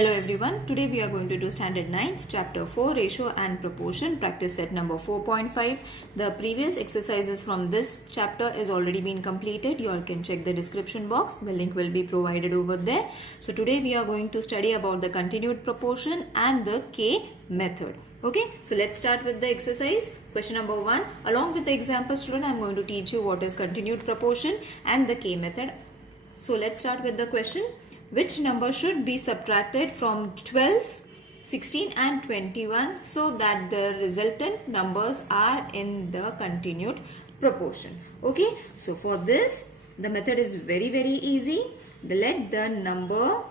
Hello everyone, today we are going to do standard 9th chapter 4 ratio and proportion practice set number 4.5. The previous exercises from this chapter is already been completed. You all can check the description box. The link will be provided over there. So today we are going to study about the continued proportion and the K method. Okay, so let's start with the exercise. Question number 1. Along with the examples, children, I am going to teach you what is continued proportion and the K method. So let's start with the question. Which number should be subtracted from 12, 16 and 21 so that the resultant numbers are in the continued proportion? Okay, so for this the method is very easy. Let the number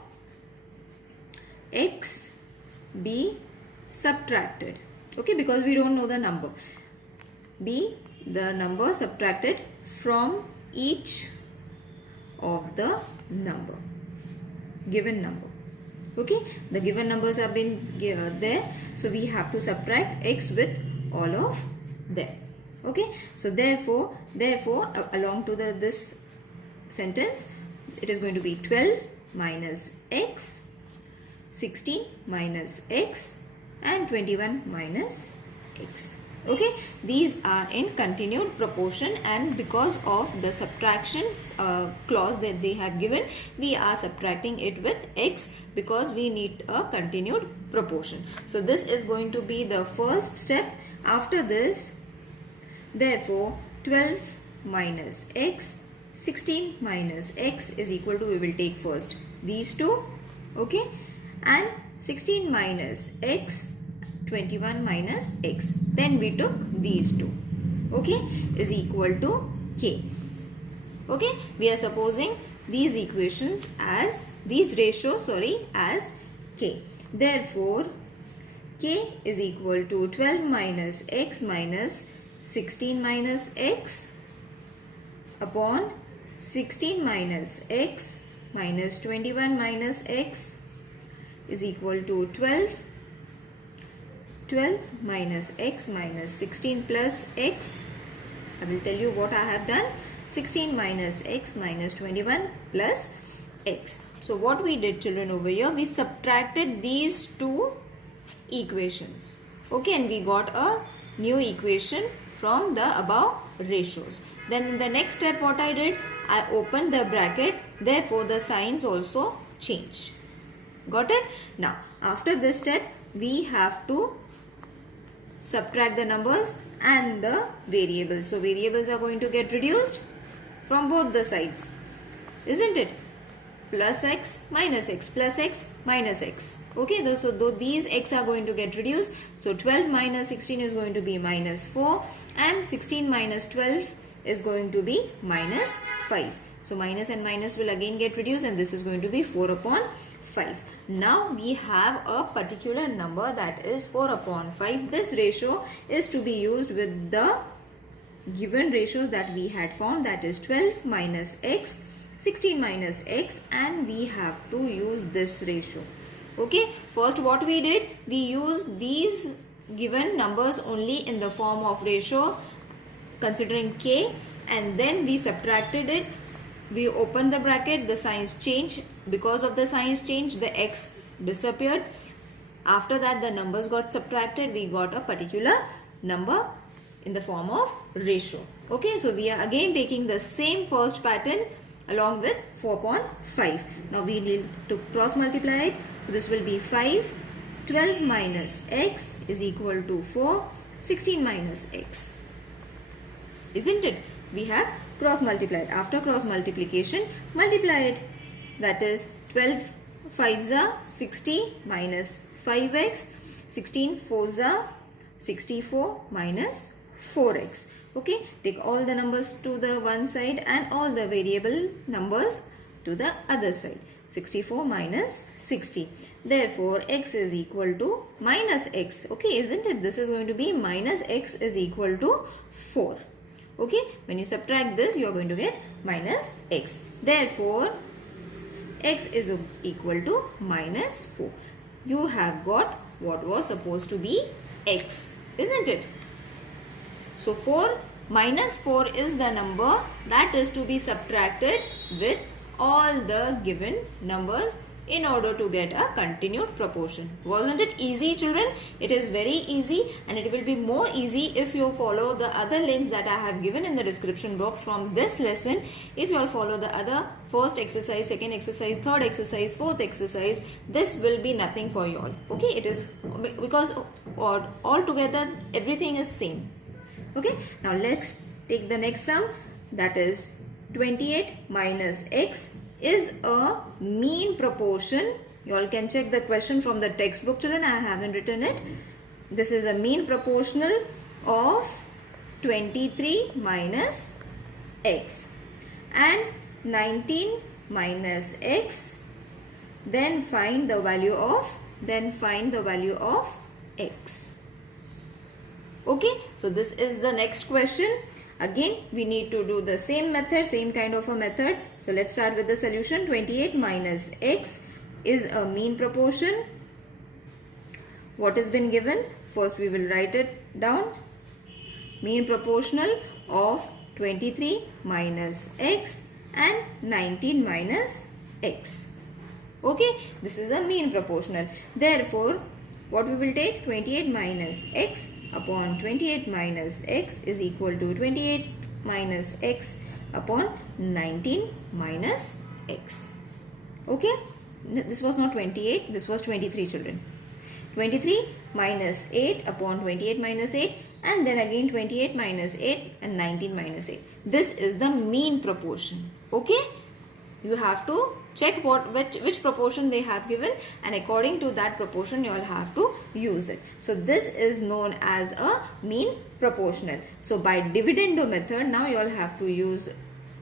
x be subtracted. Okay, because we don't know the number. Be the number subtracted from each of the given number. Okay, the given numbers have been there, so we have to subtract x with all of them. Okay, so therefore along to this sentence, it is going to be 12 minus x, 16 minus x and 21 minus x. Okay, these are in continued proportion, and because of the subtraction clause that they have given, we are subtracting it with x because we need a continued proportion. So this is going to be the first step. After this, therefore 12 minus x, 16 minus x is equal to, we will take first these two, okay, and 16 minus x, 21 minus x, then we took these two, okay, is equal to k. Okay, we are supposing these equations as these ratios as k. Therefore k is equal to 12 minus x minus 16 minus x upon 16 minus x minus 21 minus x is equal to 12 minus x minus 16 plus x. I will tell you what I have done. 16 minus x minus 21 plus x. So what we did, children, over here, we subtracted these two equations. Okay, and we got a new equation from the above ratios. Then in the next step, what I did, I opened the bracket. Therefore the signs also changed. Got it? Now after this step, we have to subtract the numbers and the variables. So variables are going to get reduced from both the sides, isn't it? Plus x minus x, plus x minus x. Okay, so these x are going to get reduced. So 12 minus 16 is going to be minus 4 and 16 minus 12 is going to be minus 5. So minus and minus will again get reduced, and this is going to be 4 upon 5. Now we have a particular number, that is 4 upon 5. This ratio is to be used with the given ratios that we had found, that is 12 minus x, 16 minus x, and we have to use this ratio. Okay, first what we did, we used these given numbers only in the form of ratio considering k, and then we subtracted it. We opened the bracket, the signs changed. Because of the signs change, the x disappeared. After that, the numbers got subtracted. We got a particular number in the form of ratio. Okay, so we are again taking the same first pattern along with 4 upon 5. Now we need to cross multiply it. So this will be 5. 12 minus x is equal to 4. 16 minus x. Isn't it? We have cross multiplied. After cross multiplication, multiply it. That is 12 5s are 60 minus 5x, 16 4s are 64 minus 4x. Okay, take all the numbers to the one side and all the variable numbers to the other side. 64 minus 60. Therefore x is equal to minus x. Okay, isn't it? This is going to be minus x is equal to 4. Okay, when you subtract this, you are going to get minus x. Therefore x is equal to minus 4. You have got what was supposed to be x, isn't it? So 4 minus 4 is the number that is to be subtracted with all the given numbers in order to get a continued proportion. Wasn't it easy, children? It is very easy, and it will be more easy if you follow the other links that I have given in the description box from this lesson. If you all follow the other first exercise, second exercise, third exercise, fourth exercise, this will be nothing for you all. Okay, it is because all together everything is same. Okay, now let's take the next sum, that is 28 minus x is a mean proportion. You all can check the question from the textbook, children. I haven't written it. This is a mean proportional of 23 minus x and 19 minus x. Then find the value of x. Okay, so this is the next question. Again, we need to do the same method, same kind of a method. So let's start with the solution. 28 minus x is a mean proportion. What has been given? First we will write it down. Mean proportional of 23 minus x and 19 minus x. Okay, this is a mean proportional. Therefore, what we will take? 28 minus x upon 28 minus x is equal to 28 minus x upon 19 minus x. Okay, this was not 28, this was 23, children. 23 minus 8 upon 28 minus 8, and then again 28 minus 8 and 19 minus 8. This is the mean proportion. Okay, you have to check which proportion they have given, and according to that proportion you all have to use it. So this is known as a mean proportional. So by dividendo method, now you all have to use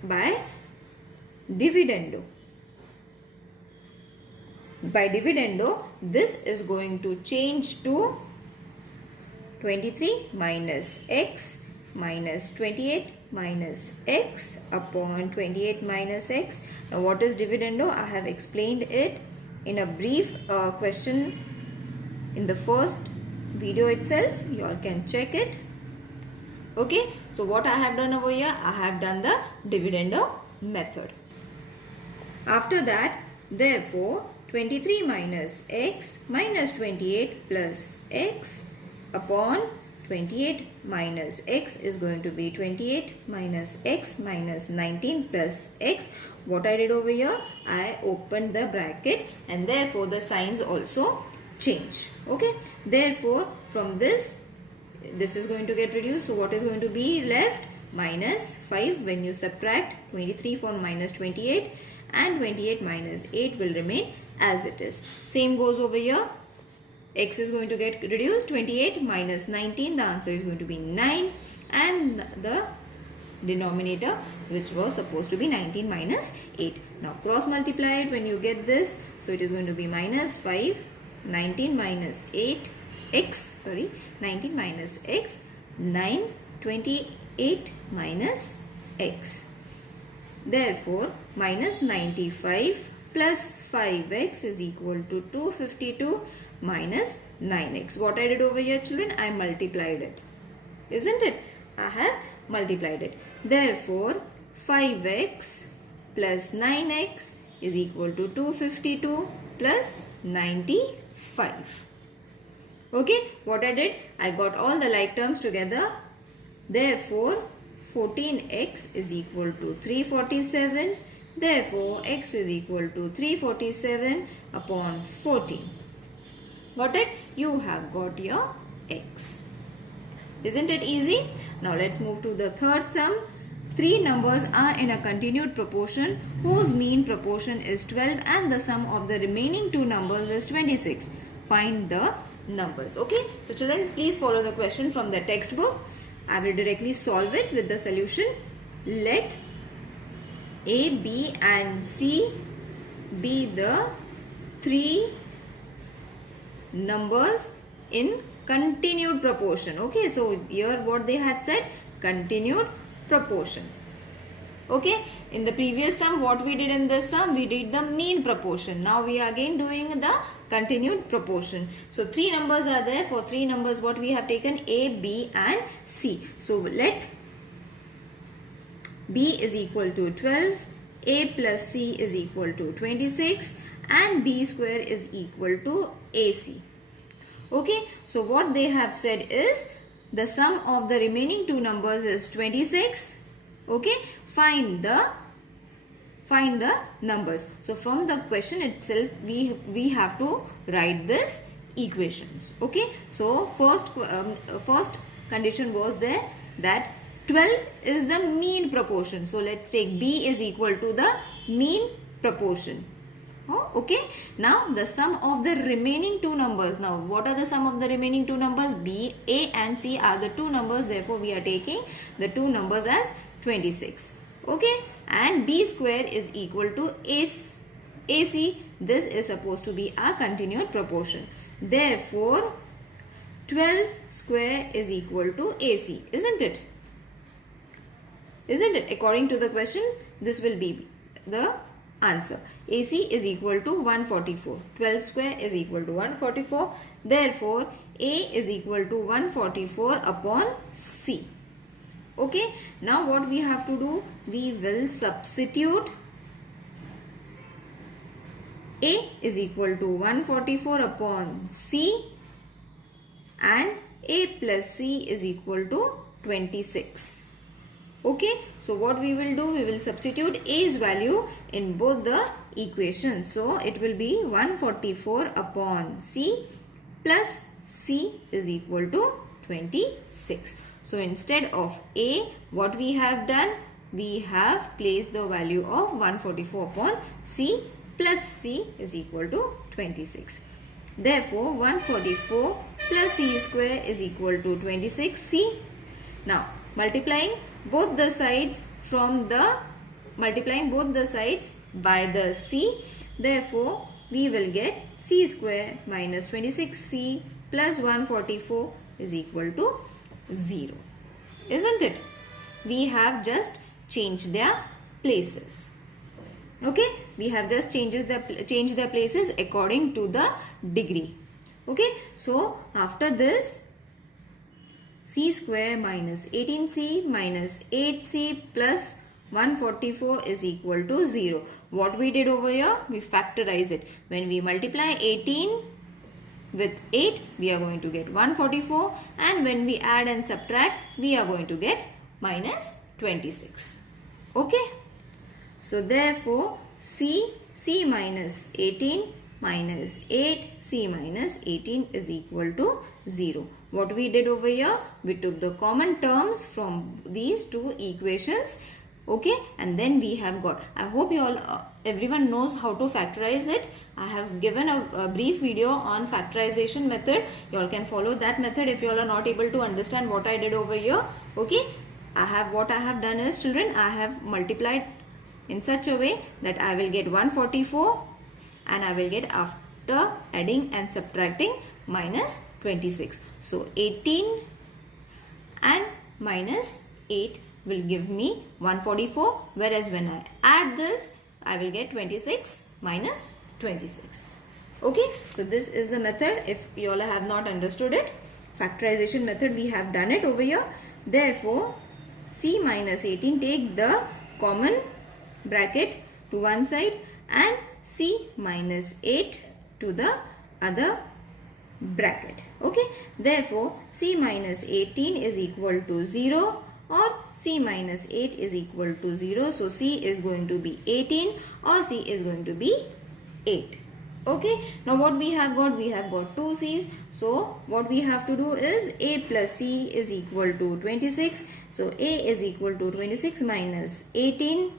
by dividendo. By dividendo, this is going to change to 23 minus x minus 28 minus x upon 28 minus x. Now what is dividendo? I have explained it in a brief question in the first video itself. You all can check it. Okay, so what I have done over here, I have done the dividendo method. After that, therefore 23 minus x minus 28 plus x upon 28 minus x is going to be 28 minus x minus 19 plus x. What I did over here, I opened the bracket, and therefore the signs also change. Okay, therefore from this is going to get reduced. So what is going to be left? Minus 5 when you subtract 23 from minus 28, and 28 minus 8 will remain as it is. Same goes over here. X is going to get reduced. 28 minus 19, the answer is going to be 9, and the denominator, which was supposed to be 19 minus 8. Now cross multiply it when you get this. So it is going to be minus 5, 19 minus 8, x, sorry, 19 minus x, 9, 28 minus x. Therefore, minus 95 plus 5x is equal to 252 minus 9x. What I did over here, children, I multiplied it. Isn't it? I have multiplied it. Therefore, 5x plus 9x is equal to 252 plus 95. Okay, what I did? I got all the like terms together. Therefore, 14x is equal to 347. Therefore, x is equal to 347 upon 14. Got it? You have got your x. Isn't it easy? Now let's move to the third sum. Three numbers are in a continued proportion whose mean proportion is 12 and the sum of the remaining two numbers is 26. Find the numbers. Okay, so children, please follow the question from the textbook. I will directly solve it with the solution. Let A, B and C be the three numbers in continued proportion. Okay, so here what they had said, continued proportion. Okay, in the previous sum, what we did in this sum, we did the mean proportion. Now we are again doing the continued proportion. So three numbers are there. For three numbers, what we have taken? A, B and C. So let B is equal to 12, A plus C is equal to 26, and b square is equal to AC. Okay, so what they have said is the sum of the remaining two numbers is 26. Okay, find the numbers. So from the question itself we have to write this equations. Okay, so first condition was there that 12 is the mean proportion. So let's take b is equal to the mean proportion. Oh, okay. Now the sum of the remaining two numbers. Now what are the sum of the remaining two numbers? B, A and C are the two numbers. Therefore we are taking the two numbers as 26. Okay. And B square is equal to AC. This is supposed to be a continued proportion. Therefore 12 square is equal to AC. Isn't it? Isn't it? According to the question, this will be the answer. AC is equal to 144. 12 square is equal to 144. Therefore, A is equal to 144 upon C. Okay. Now what we have to do? We will substitute A is equal to 144 upon C and A plus C is equal to 26. Okay, so what we will do, we will substitute A's value in both the equations. So it will be 144 upon C plus C is equal to 26. So instead of A, what we have done, we have placed the value of 144 upon C plus C is equal to 26. Therefore 144 plus C square is equal to 26C. Now multiplying both the sides by the C. Therefore, we will get C square minus 26C plus 144 is equal to 0. Isn't it? We have just changed their places. Okay, we have just changed their places according to the degree. Okay, so after this, C square minus 18C minus 8C plus 144 is equal to 0. What we did over here? We factorize it. When we multiply 18 with 8, we are going to get 144. And when we add and subtract, we are going to get minus 26. Okay. So therefore, C minus 18 minus 8, C minus 18 is equal to 0. What we did over here, we took the common terms from these two equations. Okay, and then we have got, I hope you all, everyone knows how to factorize it. I have given a brief video on factorization method. You all can follow that method if you all are not able to understand what I did over here. Okay, what I have done is, children, I have multiplied in such a way that I will get 144 and I will get, after adding and subtracting, minus 26. So 18 and minus 8 will give me 144, whereas when I add this, I will get 26 minus 26. Okay, so this is the method. If you all have not understood it, factorization method, we have done it over here. Therefore, C minus 18, take the common bracket to one side and C minus 8 to the other bracket. Okay, therefore C minus 18 is equal to 0 or C minus 8 is equal to 0. So C is going to be 18 or C is going to be 8. Okay, now what we have got? We have got two C's. So what we have to do is A plus C is equal to 26. So A is equal to 26 minus 18.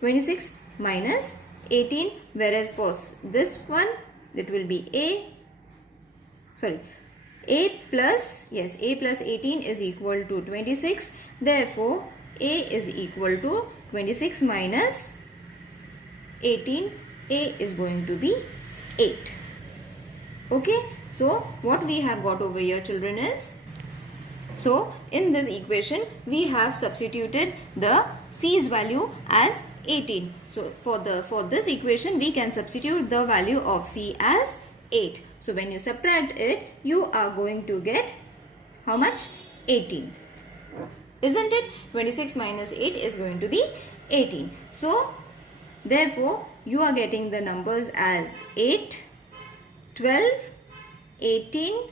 26 minus 18, whereas for this one it will be A plus 18 is equal to 26. Therefore, A is equal to 26 minus 18. A is going to be 8. Okay, so what we have got over here, children, is, so in this equation we have substituted the C's value as 18. So for this equation we can substitute the value of C as 8. So when you subtract it, you are going to get how much? 18. Isn't it? 26 minus 8 is going to be 18. So therefore you are getting the numbers as 8, 12, 18,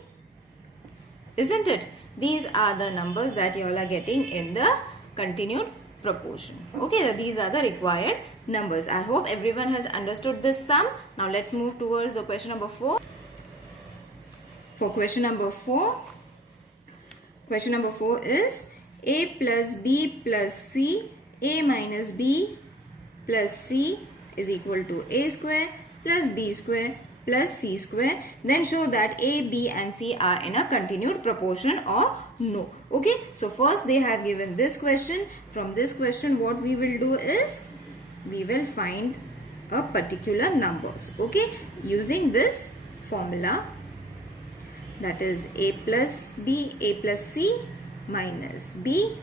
isn't it? These are the numbers that you all are getting in the continued proportion. Okay, these are the required numbers. I hope everyone has understood this sum. Now let's move towards the question number 4. For question number 4, question number 4 is a plus b plus c, a minus b plus c is equal to a square plus b square plus c square. Then show that a, b and c are in a continued proportion or no. Okay, so first they have given this question. From this question what we will do is we will find a particular numbers. Okay, using this formula, that is a plus b, a plus c minus b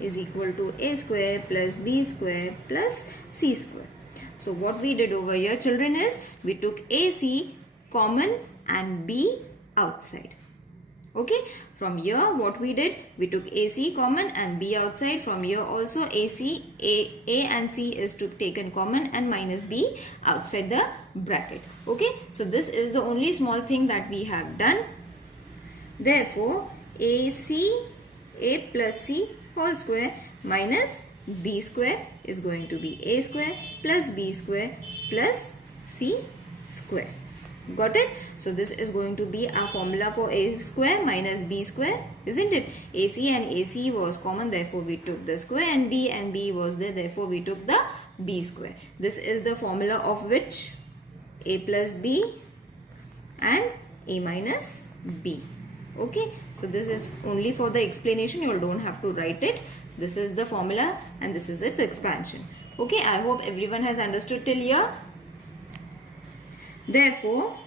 is equal to a square plus b square plus c square. So what we did over here, children, is we took AC common and B outside. Okay, from here what we did, we took AC common and B outside. From here also AC, A and C is taken common and minus B outside the bracket. Okay, so this is the only small thing that we have done. Therefore, AC, A plus C whole square minus b square is going to be a square plus b square plus c square. Got it? So this is going to be our formula for a square minus b square, isn't it? AC and AC was common, therefore we took the square, and B was there, therefore we took the b square. This is the formula of which a plus b and a minus b. Okay, so this is only for the explanation, you all don't have to write it. This is the formula and this is its expansion. Okay, I hope everyone has understood till here. Therefore,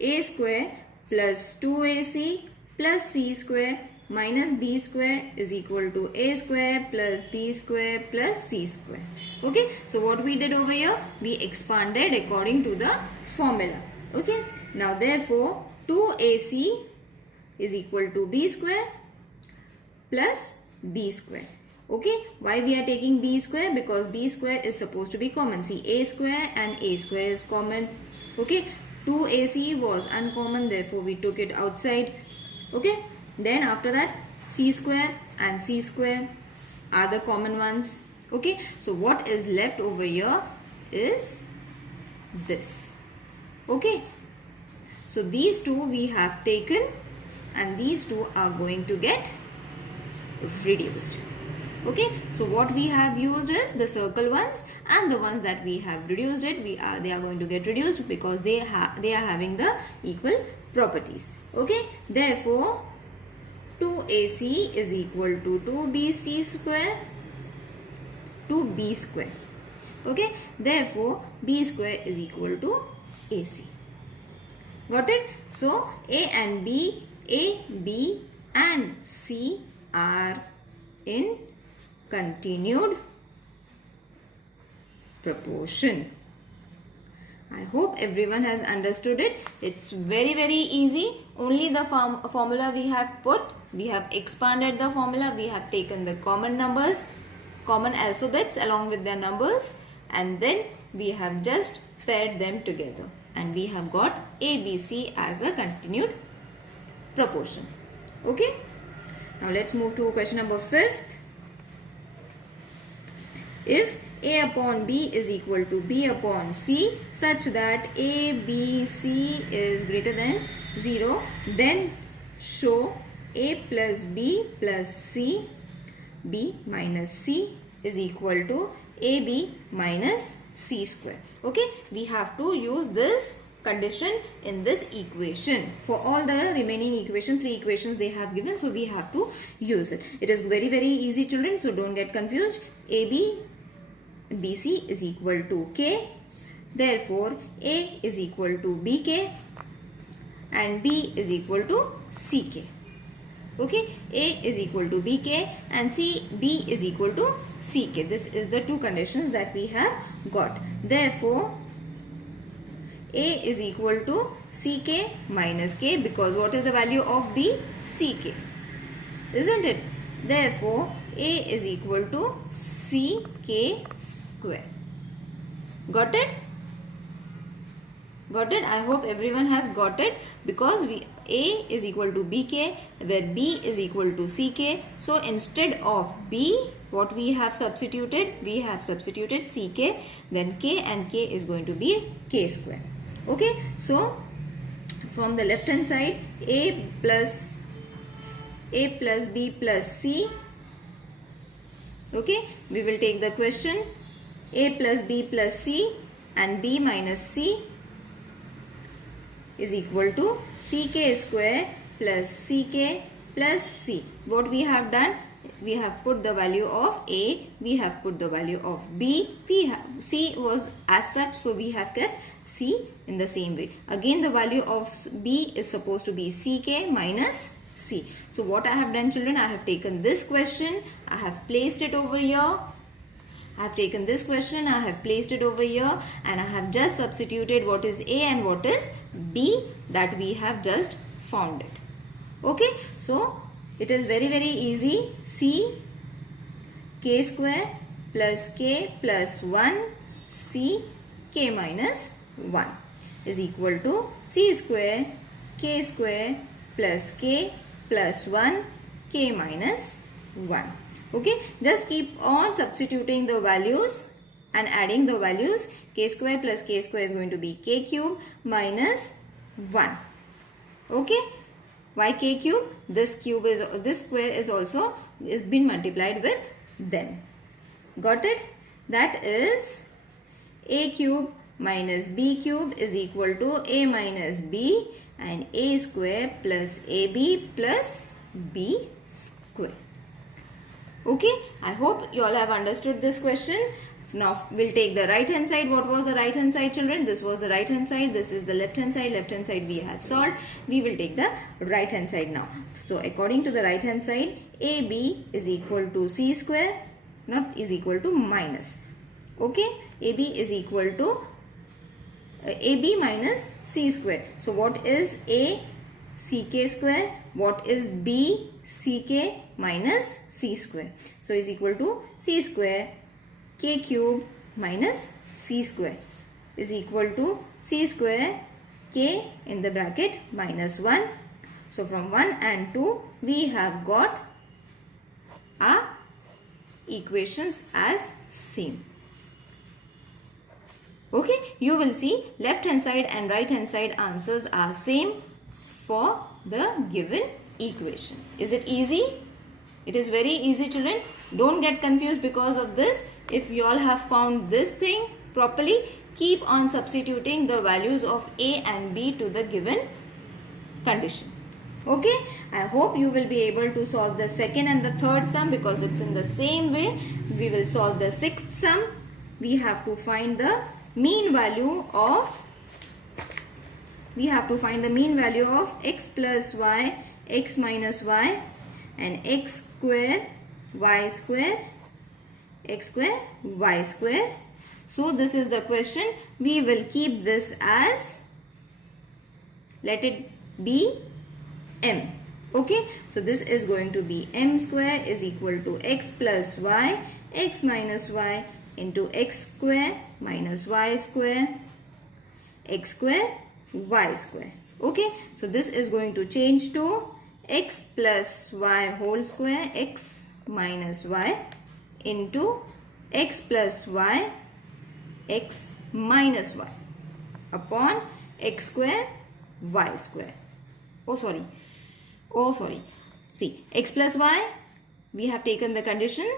a square plus 2ac plus c square minus b square is equal to a square plus b square plus c square. Okay, so what we did over here, we expanded according to the formula. Okay, now therefore 2ac is equal to b square plus b square. Okay, why we are taking b square? Because b square is supposed to be common. See, a square and a square is common. Okay, 2ac was uncommon, therefore we took it outside. Okay, then after that c square and c square are the common ones. Okay, so what is left over here is this. Okay, so these two we have taken and these two are going to get reduced. Okay, so what we have used is the circle ones, and the ones that we have reduced it, they are going to get reduced because they are having the equal properties. Okay, therefore 2ac is equal to 2bc square to b square. Okay, therefore b square is equal to ac. Got it? So a and b, a, b and c are in continued proportion. I hope everyone has understood it. It's very easy. Only the formula we have put, we have expanded the formula, we have taken the common numbers, common alphabets along with their numbers, and then we have just paired them together and we have got ABC as a continued proportion. Okay, now let's move to question number 5th. If a upon b is equal to b upon c such that a, b, c is greater than 0, then show a plus b plus c, b minus c is equal to ab minus c square. Okay, we have to use this condition in this equation. For all the remaining equations, 3 equations they have given, so we have to use it. It is very easy, children, so don't get confused. AB BC is equal to K, therefore A is equal to BK and B is equal to CK. Okay, A is equal to BK and B is equal to CK. This is the 2 conditions that we have got. Therefore A is equal to CK minus K, because what is the value of B? CK, isn't it? Therefore A is equal to CK square. Got it? Got it? I hope everyone has got it, because A is equal to BK, where B is equal to CK. So instead of B, what we have substituted? We have substituted CK, then K, and K is going to be K square. Okay, so from the left hand side, A plus B plus C. Okay, we will take the question A plus B plus C and B minus C is equal to CK square plus CK plus C. What we have done? We have put the value of A, we have put the value of B, C was as such, so we have kept C in the same way. Again, the value of B is supposed to be CK minus C. So what I have done, children, I have taken this question, I have placed it over here. I have taken this question, I have placed it over here, and I have just substituted what is A and what is B that we have just found it. Okay, so it is very easy. C K square plus K plus 1 C K minus 1 is equal to C square K square plus K plus 1 K minus 1. Okay, just keep on substituting the values and adding the values. K square plus K square is going to be K cube minus 1. Okay, why K cube? This square is also been multiplied with them. Got it? That is A cube minus B cube is equal to A minus B, and A square plus AB plus B square. Okay, I hope you all have understood this question. Now we'll take the right hand side. What was the right hand side, children? This was the right hand side. This is the left hand side. Left hand side we have solved. We will take the right hand side now. So according to the right hand side, AB is equal to C square, not is equal to minus. Okay, AB is equal to AB minus C square. So what is A? CK square. What is B? CK minus C square. So is equal to C square K cube minus C square is equal to C square K in the bracket minus 1. So from 1 and 2 we have got our equations as same. Okay, you will see left hand side and right hand side answers are same for the given equation. Is it easy? It is very easy, children. Don't get confused because of this. If you all have found this thing properly, keep on substituting the values of A and B to the given condition. Okay, I hope you will be able to solve the second and the third sum, because it's in the same way. We will solve the sixth sum. We have to find the mean value of x plus y, x minus y, and x square, y square, x square, y square. So this is the question. We will keep this as, let it be m. Okay, so this is going to be m square is equal to x plus y, x minus y into x square minus y square, x square, y square. Okay, so this is going to change to x plus y whole square, x minus y into x plus y, x minus y upon x square, y square. Oh sorry. See, x plus y, we have taken the condition,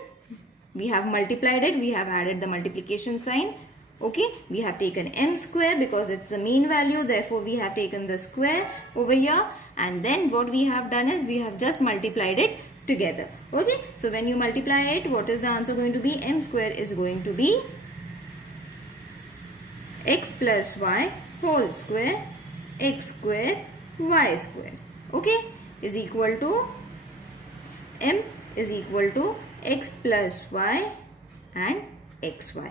we have multiplied it, we have added the multiplication sign. Okay, we have taken m square because it's the mean value, therefore we have taken the square over here, and then what we have done is we have just multiplied it together. Okay, so when you multiply it, what is the answer going to be? M square is going to be x plus y whole square, x square, y square. Okay, is equal to m is equal to x plus y and xy.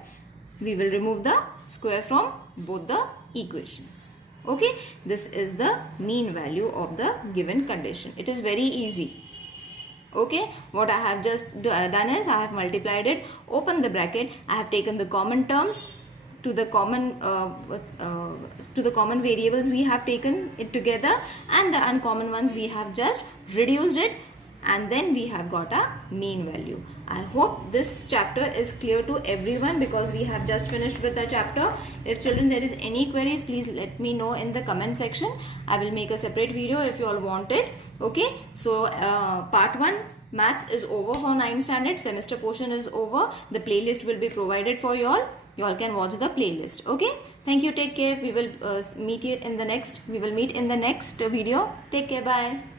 We will remove the square from both the equations. Okay, this is the mean value of the given condition. It is very easy. Okay, what I have just done is I have multiplied it, open the bracket, I have taken the common terms, to the common variables we have taken it together, and the uncommon ones we have just reduced it, and then we have got a mean value. I hope this chapter is clear to everyone, because we have just finished with the chapter. If children there is any queries, please let me know in the comment section. I will make a separate video if you all want it. Okay, so part 1 maths is over for 9th standard. Semester portion is over. The playlist will be provided for you all. You all can watch the playlist. Okay, thank you, take care. We will meet in the next video. Take care, bye.